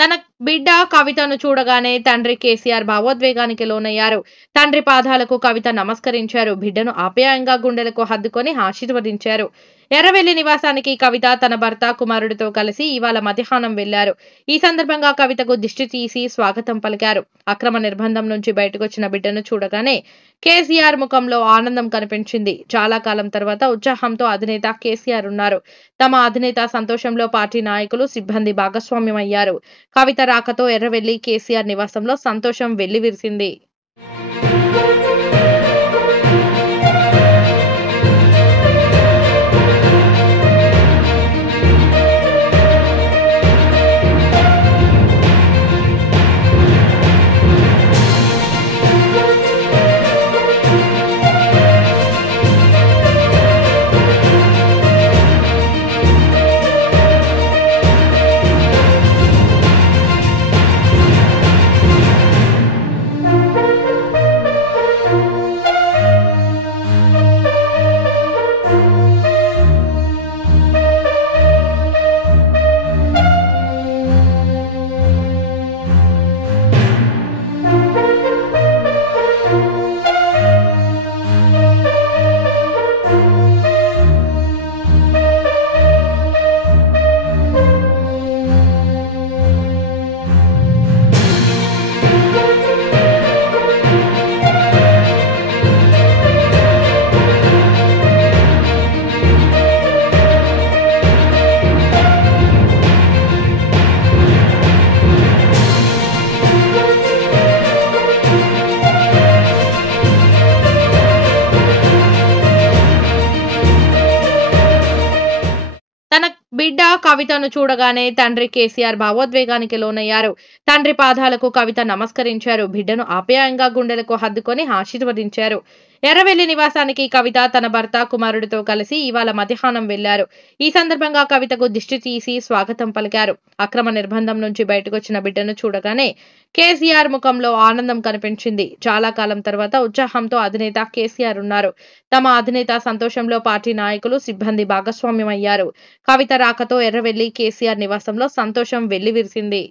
తన బిడ్డ కవితను చూడగానే తండ్రి కేసీఆర్ భావోద్వేగానికి లోనయ్యారు. తండ్రి పాదాలకు కవిత నమస్కరించారు. బిడ్డను ఆప్యాయంగా గుండెలకు హత్తుకొని ఆశీర్వదించారు. ఎర్రవెల్లి నివాసానికి కవిత తన భర్త, కుమారుడితో కలిసి ఇవాళ మధ్యాహ్నం వెళ్లారు. ఈ సందర్భంగా కవితకు దిష్టి తీసి స్వాగతం పలికారు. అక్రమ నిర్బంధం నుంచి బయటకొచ్చిన బిడ్డను చూడగానే కేసీఆర్ ముఖంలో ఆనందం కనిపించింది. చాలా కాలం తర్వాత ఉత్సాహంతో అధినేత కేసీఆర్ ఉన్నారు. తమ అధినేత సంతోషంలో పార్టీ నాయకులు, సిబ్బంది భాగస్వామ్యమయ్యారు. కవిత రాకతో ఎర్రవెల్లి కేసీఆర్ నివాసంలో సంతోషం వెల్లివిరిసింది. తన బిడ్డ కవితను చూడగానే తండ్రి కేసీఆర్ భావోద్వేగానికి లోనయ్యారు. తండ్రి పాదాలకు కవిత నమస్కరించారు. బిడ్డను ఆప్యాయంగా గుండెలకు హత్తుకొని ఆశీర్వదించారు. ఎర్రవెల్లి నివాసానికి కవిత తన భర్త, కుమారుడితో కలిసి ఇవాళ మధ్యాహ్నం వెళ్లారు. ఈ సందర్భంగా కవితకు దిష్టి తీసి స్వాగతం పలికారు. అక్రమ నిర్బంధం నుంచి బయటకొచ్చిన బిడ్డను చూడగానే కేసీఆర్ ముఖంలో ఆనందం కనిపించింది. చాలా కాలం తర్వాత ఉత్సాహంతో అధినేత కేసీఆర్ ఉన్నారు. తమ అధినేత సంతోషంలో పార్టీ నాయకులు, సిబ్బంది భాగస్వామ్యమయ్యారు. కవిత రాకతో ఎర్రవెల్లి కేసీఆర్ నివాసంలో సంతోషం వెల్లివిరిసింది.